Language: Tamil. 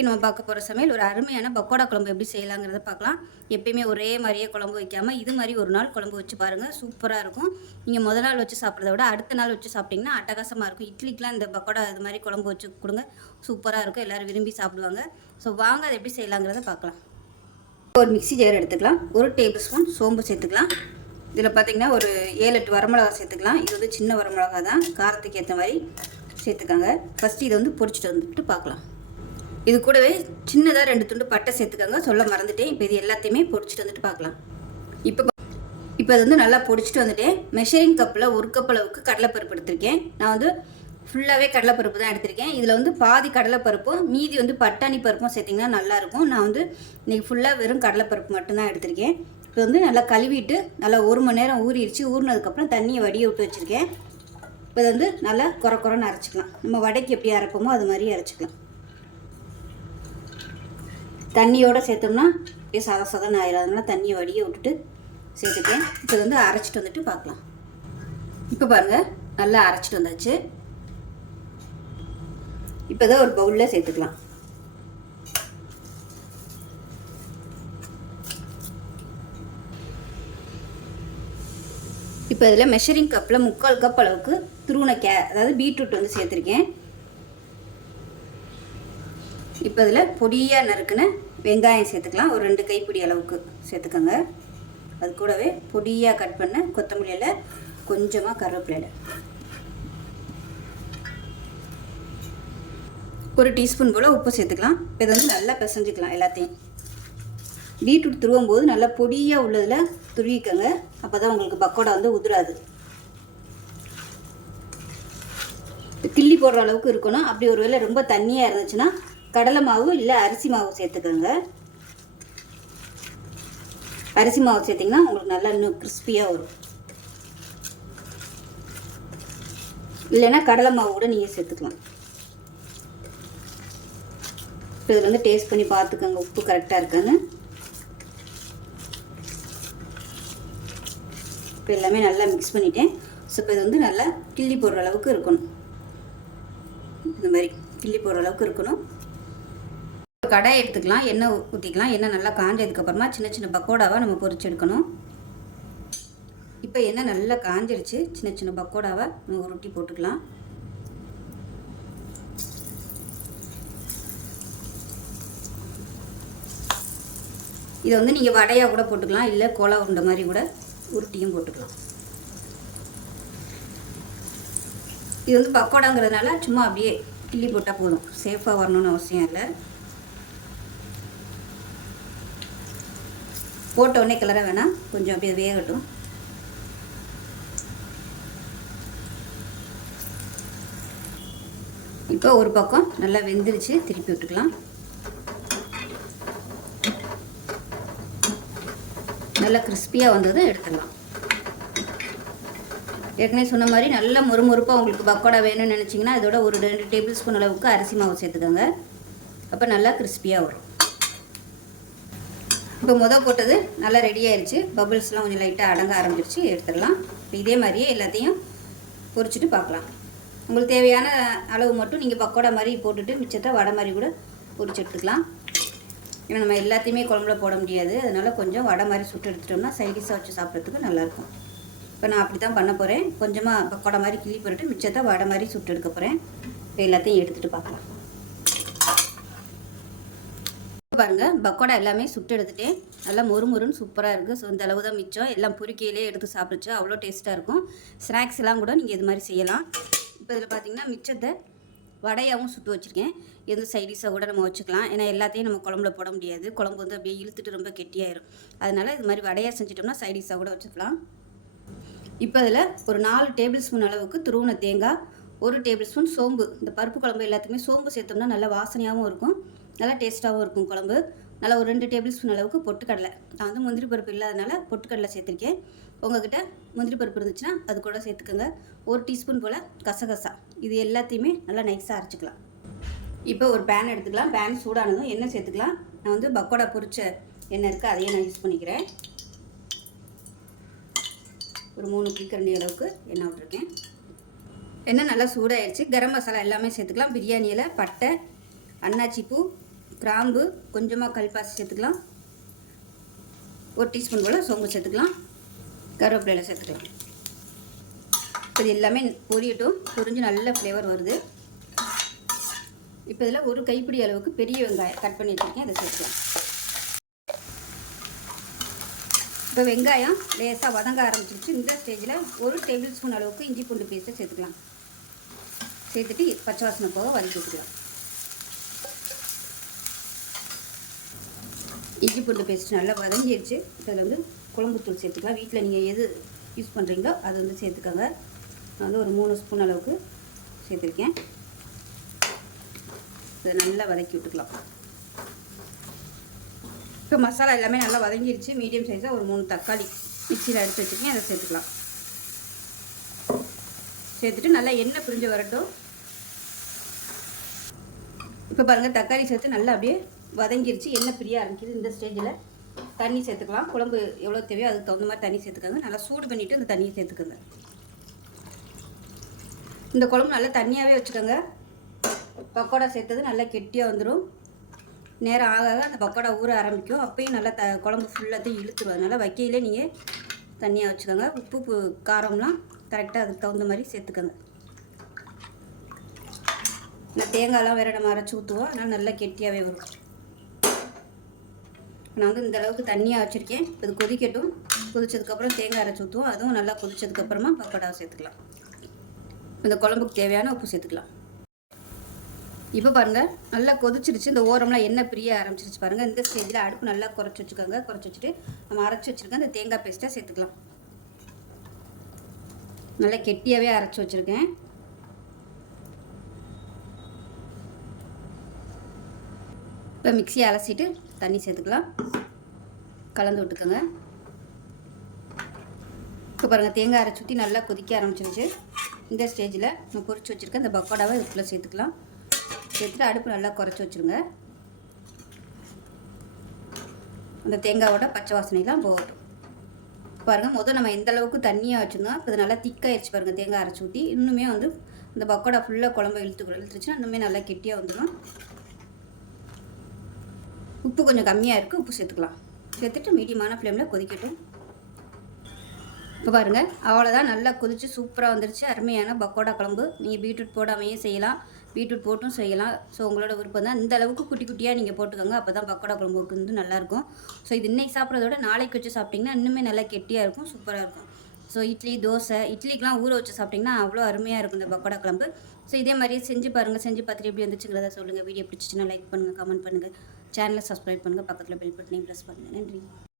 இன்றைக்கி நம்ம பார்க்க போகிற சமையல் ஒரு அருமையான பக்கோடா குழம்பு எப்படி செய்யலாங்கிறத பார்க்கலாம். எப்பயுமே ஒரே மாதிரியே குழம்பு வைக்காமல் இது மாதிரி ஒரு நாள் குழம்பு வச்சு பாருங்கள் சூப்பராக இருக்கும். நீங்கள் முதல் நாள் வச்சு சாப்பிட்றத விட அடுத்த நாள் வச்சு சாப்பிட்டிங்கன்னா அட்டகாசமாக இருக்கும். இட்லிக்கெலாம் இந்த பக்கோடா இது மாதிரி குழம்பு வச்சு கொடுங்க. சூப்பராக இருக்கும். எல்லோரும் விரும்பி சாப்பிடுவாங்க. ஸோ வாங்க அதை எப்படி செய்யலாங்கிறத பார்க்கலாம். ஒரு மிக்ஸி ஜார் எடுத்துக்கலாம். ஒரு டேபிள் ஸ்பூன் சோம்பு சேர்த்துக்கலாம். இதில் பார்த்தீங்கன்னா ஒரு ஏழு எட்டு வரமிளகா சேர்த்துக்கலாம். இது வந்து சின்ன வரமிளகா தான். காரத்துக்கு ஏற்ற மாதிரி சேர்த்துக்காங்க. ஃபஸ்ட்டு இதை வந்து பொரிச்சிட்டு வந்துட்டு பார்க்கலாம். இது கூடவே சின்னதாக ரெண்டு துண்டு பட்டை சேர்த்துக்கோங்க. சொல்ல மறந்துட்டேன். இப்போ இது எல்லாத்தையுமே பொடிச்சிட்டு வந்துட்டு பார்க்கலாம். இப்போ இப்போ அது வந்து நல்லா பொடிச்சிட்டு வந்துட்டேன். மெஷரிங் கப்பில் ஒரு கப் அளவுக்கு கடலைப்பருப்பு எடுத்திருக்கேன். நான் வந்து ஃபுல்லாகவே கடலைப்பருப்பு தான் எடுத்திருக்கேன். இதில் வந்து பாதி கடலைப்பருப்பும் மீதி வந்து பட்டாணி பருப்பும் சேர்த்திங்கன்னா நல்லாயிருக்கும் நான் வந்து இன்றைக்கி ஃபுல்லாக வெறும் கடலைப்பருப்பு மட்டும்தான் எடுத்திருக்கேன். இது வந்து நல்லா கழுவிட்டு நல்லா ஒரு மணி நேரம் ஊறிடுச்சு. ஊறினதுக்கப்புறம் தண்ணியை வடிய விட்டு வச்சுருக்கேன். இப்போ வந்து நல்லா குறை குறைன்னு அரைச்சிக்கலாம். நம்ம வடைக்கு எப்படி அரைப்போமோ அது மாதிரி அரைச்சிக்கலாம். தண்ணியோடு சேர்த்தோம்னா அப்படியே சத சதன்னு ஆயிரும் அதனால் தண்ணியை வடிய விட்டுட்டு சேர்த்துக்கேன் இப்போ வந்து அரைச்சிட்டு வந்துட்டு பார்க்கலாம். இப்போ பாருங்கள் நல்லா அரைச்சிட்டு வந்தாச்சு. இப்போ தான் ஒரு பவுலில் சேர்த்துக்கலாம். இப்போ இதில் மெஷரிங் கப்பில் முக்கால் கப் அளவுக்கு துருவன கே அதாவது பீட்ரூட் வந்து சேர்த்துருக்கேன். இப்போ இதில் பொடியாக நறுக்குன வெங்காயம் சேர்த்துக்கலாம். ஒரு ரெண்டு கைப்பிடி அளவுக்கு சேர்த்துக்கோங்க. அது கூடவே பொடியாக கட் பண்ண கொத்தமல்லியில் கொஞ்சமாக கருவேப்பிலையில் ஒரு டீஸ்பூன் போல் உப்பு சேர்த்துக்கலாம். இப்போ இதை வந்து நல்லா பிசைஞ்சிக்கலாம் எல்லாத்தையும். பீட்ரூட் துருவும் போது நல்லா பொடியாக உள்ளதில் துருவிக்கங்க. அப்போ தான் உங்களுக்கு பக்கோடா வந்து உதிராது. கிள்ளி போடுற அளவுக்கு இருக்கணும். அப்படி ஒரு வேளை ரொம்ப தண்ணியாக இருந்துச்சுன்னா கடலை மாவு இல்லை அரிசி மாவு சேர்த்துக்கோங்க. அரிசி மாவு சேர்த்திங்கன்னா உங்களுக்கு நல்லா இன்னும் கிறிஸ்பியாக வரும். இல்லைன்னா கடலை மாவு கூட நீங்கள் சேர்த்துக்கலாம். இப்போ இதில் வந்து டேஸ்ட் பண்ணி பார்த்துக்கோங்க உப்பு கரெக்டாக இருக்கான்னு. இப்போ எல்லாமே நல்லா மிக்ஸ் பண்ணிட்டேன். ஸோ இப்போ இது வந்து நல்லா கிள்ளி போடுற அளவுக்கு இருக்கணும். இந்த மாதிரி கிள்ளி போடுற அளவுக்கு இருக்கணும். கடாய் எடுத்துக்கலாம் எண்ணெய் ஊற்றிக்கலாம் எண்ணெய் நல்லா காஞ்சதுக்கப்புறமா சின்ன சின்ன பக்கோடாவாக நம்ம பொறிச்சு எடுக்கணும். இப்போ எண்ணெய் நல்லா காஞ்சிருச்சு சின்ன சின்ன பக்கோடாவை நம்ம உருட்டி போட்டுக்கலாம். இதை வந்து நீங்கள் வடையாக கூட போட்டுக்கலாம் இல்லை கோலா உருண்டை மாதிரி கூட உருட்டியும் போட்டுக்கலாம். இது வந்து பக்கோடாங்கிறதுனால சும்மா அப்படியே கிள்ளி போட்டால் போதும். சேஃபாக வரணும்னு அவசியம் இல்லை. போட்ட உடனே கிளற வேணாம். கொஞ்சம் அப்படியே வேகட்டும். இப்போ ஒரு பக்கம் நல்லா வெந்துருச்சு. திருப்பி விட்டுக்கலாம். நல்லா கிறிஸ்பியாக வந்ததும் எடுத்துடலாம் ஏற்கனவே சொன்ன மாதிரி நல்லா மொறுமொறுப்பாக உங்களுக்கு பக்கோடா வேணும்னு நினச்சிங்கன்னா இதோட ஒரு ரெண்டு டேபிள் ஸ்பூன் அளவுக்கு அரிசி மாவு சேர்த்துக்கோங்க. அப்போ நல்லா கிறிஸ்பியாக வரும். இப்போ முத போட்டது நல்லா ரெடி ஆயிடுச்சு பபுள்ஸ்லாம் கொஞ்சம் லைட்டாக அடங்க ஆரம்பிச்சிருச்சு. எடுத்துடலாம். இப்போ இதே மாதிரியே எல்லாத்தையும் பொரிச்சிட்டு பார்க்கலாம். உங்களுக்கு தேவையான அளவு மட்டும் நீங்கள் பக்கோடா மாதிரி போட்டுட்டு மிச்சத்தை வடை மாதிரி கூட பொறிச்சு எடுத்துக்கலாம். ஏன்னா நம்ம எல்லாத்தையுமே குழம்புல போட முடியாது. அதனால் கொஞ்சம் வடை மாதிரி சுட்டு எடுத்துட்டோம்னா சைடிஷாக வச்சு சாப்பிட்றதுக்கு நல்லாயிருக்கும். இப்போ நான் அப்படி தான் பண்ண போகிறேன் கொஞ்சமாக பக்கோடா மாதிரி கிள்ளி போட்டுட்டு மிச்சத்தை வடை மாதிரி சுட்டு எடுக்க போகிறேன் இப்போ எல்லாத்தையும் எடுத்துகிட்டு பார்க்கலாம். பாருங்கள் பக்கோடா எல்லாமே சுட்டு எடுத்துகிட்டேன் நல்லா மொறு மொறுன்னு சூப்பராக இருக்குது ஸோ இந்த அளவு தான் மிச்சம். எல்லாம் பொறுக்கையிலே எடுத்து சாப்பிடுச்சு. அவ்வளோ டேஸ்ட்டாக இருக்கும். ஸ்நாக்ஸ் எல்லாம் கூட நீங்கள் இது மாதிரி செய்யலாம். இப்போ இதில் பார்த்தீங்கன்னா மிச்சத்தை வடையாகவும் சுட்டு வச்சுருக்கேன். எந்த சைடிஷாக கூட நம்ம வச்சுக்கலாம். ஏன்னா எல்லாத்தையும் நம்ம குழம்புல போட முடியாது. குழம்பு வந்து அப்படியே இழுத்துட்டு ரொம்ப கெட்டியாயிரும். அதனால் இது மாதிரி வடையாக செஞ்சிட்டோம்னா சைடிஷாக கூட வச்சுக்கலாம். இப்போ அதில் ஒரு நாலு டேபிள் ஸ்பூன் அளவுக்கு துருவன தேங்காய் ஒரு டேபிள் ஸ்பூன் சோம்பு. இந்த பருப்பு குழம்பு எல்லாத்துக்குமே சோம்பு சேர்த்தோம்னா நல்லா வாசனையாகவும் இருக்கும். நல்லா டேஸ்ட்டாகவும் இருக்கும் குழம்பு. நல்லா ஒரு ரெண்டு டேபிள் ஸ்பூன் அளவுக்கு பொட்டுக்கடலை. நான் வந்து முந்திரி பருப்பு இல்லாதனால பொட்டுக்கடலை சேர்த்துருக்கேன். உங்ககிட்ட முந்திரி பருப்பு இருந்துச்சுன்னா அது கூட சேர்த்துக்கோங்க. ஒரு டீஸ்பூன் போல் கசகசா. இது எல்லாத்தையுமே நல்லா நைஸாக அரைச்சிக்கலாம். இப்போ ஒரு பேன் எடுத்துக்கலாம். பேன் சூடானதும் எண்ணெய் சேர்த்துக்கலாம். நான் வந்து பக்கோடா பொரிச்ச எண்ணெய் இருக்குது அதையே நான் யூஸ் பண்ணிக்கிறேன். ஒரு மூணு குளிக்கரண்டி அளவுக்கு எண்ணெய் விட்டுருக்கேன். எண்ணெய் நல்லா சூடாயிடுச்சு கரம் மசாலா எல்லாமே சேர்த்துக்கலாம். பிரியாணியில் பட்டை அன்னாச்சி பூ கிராம்பு கொஞ்சமாக கல்பாசி சேர்த்துக்கலாம். ஒரு டீஸ்பூன் போல் சோம்பு சேர்த்துக்கலாம். கருவேப்பிலையில் சேர்த்துக்கலாம். இப்போ இது எல்லாமே பொரியட்டும். பொரிஞ்சு நல்ல ஃப்ளேவர் வருது. இப்போ இதில் ஒரு கைப்பிடி அளவுக்கு பெரிய வெங்காயம் கட் பண்ணி வச்சுருக்கேன். அதை சேர்த்துக்கலாம். இப்போ வெங்காயம் லேசாக வதங்க ஆரம்பிச்சிருச்சு. இந்த ஸ்டேஜில் ஒரு டேபிள் ஸ்பூன் அளவுக்கு இஞ்சி பூண்டு பேஸ்ட்டை சேர்த்துக்கலாம். சேர்த்துட்டு பச்சை வாசனை போக வதக்கி விட்டுக்கலாம் இஞ்சி பூண்டு பேஸ்ட் நல்லா வதங்கிடுச்சு இதில் வந்து குழம்புத்தூள் சேர்த்துக்கலாம். வீட்டில் நீங்கள் எது யூஸ் பண்ணுறீங்களோ அது வந்து சேர்த்துக்கோங்க. நான் வந்து ஒரு மூணு ஸ்பூன் அளவுக்கு சேர்த்துருக்கேன். இதை நல்லா வதக்கி விட்டுக்கலாம். இப்போ மசாலா எல்லாமே நல்லா வதங்கிடுச்சு மீடியம் சைஸாக ஒரு மூணு தக்காளி மிக்சியில் அடித்து வச்சுருக்கேன். அதை சேர்த்துக்கலாம். சேர்த்துட்டு நல்லா எண்ணெய் பிரிஞ்சு வரட்டும். இப்போ பாருங்கள் தக்காளி சேர்த்து நல்லா அப்படியே வதங்கிருச்சு எண்ணெய் பிரிய ஆரம்பிக்குது. இந்த ஸ்டேஜில் தண்ணி சேர்த்துக்கலாம். குழம்பு எவ்வளோ தேவையோ அதுக்கு தகுந்த மாதிரி தண்ணி சேர்த்துக்கோங்க. நல்லா சூடு பண்ணிவிட்டு இந்த தண்ணியை சேர்த்துக்கோங்க. இந்த குழம்பு நல்லா தண்ணியாகவே வச்சுக்கோங்க. பக்கோடா சேர்த்தது நல்லா கெட்டியாக வந்துடும் நேரம் ஆக ஆக அந்த பக்கோடா ஊற ஆரம்பிக்கும். அப்பயும் நல்லா த குழம்பு ஃபுல்லாத்தையும் இழுத்துரும். அதனால் வைக்கையிலே நீங்கள் தண்ணியாக வச்சுக்கோங்க. உப்பு காரம்லாம் கரெக்டாக அதுக்கு தகுந்த மாதிரி சேர்த்துக்கோங்க. நான் தேங்காயெலாம் வேறு நம்ம அரைச்சி ஊற்றுவோம் அதனால் நல்லா கெட்டியாகவே வரும். நான் வந்து இந்த அளவுக்கு தண்ணியாக வச்சுருக்கேன். இப்போ இது கொதிக்கட்டும். கொதிச்சதுக்கப்புறம் தேங்காய் அரைச்சி ஊற்றுவோம் அதுவும் நல்லா கொதிச்சதுக்கப்புறமா பக்கோடாவை சேர்த்துக்கலாம். இந்த குழம்புக்கு தேவையான உப்பு சேர்த்துக்கலாம். இப்போ பாருங்கள் நல்லா கொதிச்சிருச்சு. இந்த ஓரம்லாம் என்ன பிரிய ஆரம்பிச்சிருச்சு பாருங்கள் இந்த ஸ்டேஜில் அடுப்பு நல்லா குறைச்சி வச்சுக்கோங்க. குறைச்சி வச்சுட்டு நம்ம அரைச்சி வச்சுருக்க இந்த தேங்காய் பேஸ்ட்டாக சேர்த்துக்கலாம். நல்லா கெட்டியாகவே அரைச்சி வச்சுருக்கேன். இப்போ மிக்சியை அலசிட்டு தண்ணி சேர்த்துக்கலாம். கலந்து விட்டுக்கோங்க. இப்போ பாருங்கள் தேங்காய் அரைச்சுட்டி நல்லா கொதிக்க ஆரம்பிச்சிருச்சு. இந்த ஸ்டேஜில் நம்ம பொறிச்சு வச்சுருக்க இந்த பக்கோடாவை இதுக்குள்ளே சேர்த்துக்கலாம். சேர்த்துட்டு அடுப்பு நல்லா குறைச்சி வச்சுருங்க. அந்த தேங்காயோட பச்சை வாசனைலாம் போகட்டும். பாருங்கள் முதல் நம்ம எந்த அளவுக்கு தண்ணியாக வச்சுருந்தோம் இப்போ இது நல்லா திக்காயிடுச்சு பாருங்கள் தேங்காய் அரைச்சி ஊற்றி இன்னுமே வந்து இந்த பக்கோடா ஃபுல்லாக குழம்பு இழுத்து இழுத்துருச்சுன்னா இன்னுமே நல்லா கெட்டியாக வந்துடும் உப்பு கொஞ்சம் கம்மியாக இருக்குது உப்பு சேர்த்துக்கலாம். சேர்த்துட்டு மீடியமான ஃப்ளேமில் கொதிக்கட்டும். இப்போ பாருங்கள் அவ்வளோதான் நல்லா கொதிச்சு சூப்பராக வந்துருச்சு. அருமையான பக்கோடா குழம்பு. நீங்கள் பீட்ரூட் போடாமையே செய்யலாம். பீட்ரூட் போட்டும் செய்யலாம். ஸோ உங்களோட விருப்பம் தான். இந்த அளவுக்கு குட்டி குட்டியாக நீங்கள் போட்டுக்கோங்க. அப்போ தான் பக்கோடா குழம்புக்கு வந்து நல்லாயிருக்கும் ஸோ இது இன்றைக்கி சாப்பிட்றதோட நாளைக்கு வச்சு சாப்பிட்டிங்கன்னா இன்னுமே நல்லா கெட்டியாக இருக்கும் சூப்பராக இருக்கும். ஸோ இட்லி தோசை இட்லிக்கெலாம் ஊற வச்சு சாப்பிட்டிங்கன்னா அவ்வளோ அருமையாக இருக்கும் இந்த பக்கோடா குழம்பு. ஸோ இதே மாதிரியே செஞ்சு பாருங்கள் செஞ்சு பார்த்துட்டு எப்படி வந்துச்சுங்கிறத சொல்லுங்கள் வீடியோ பிடிச்சிச்சுன்னா லைக் பண்ணுங்கள் கமெண்ட் பண்ணுங்கள் சேனலை சப்ஸ்கிரைப் பண்ணுங்கள் பக்கத்தில் பெல் பட்டனையும் ப்ரெஸ் பண்ணுங்கள் நன்றி.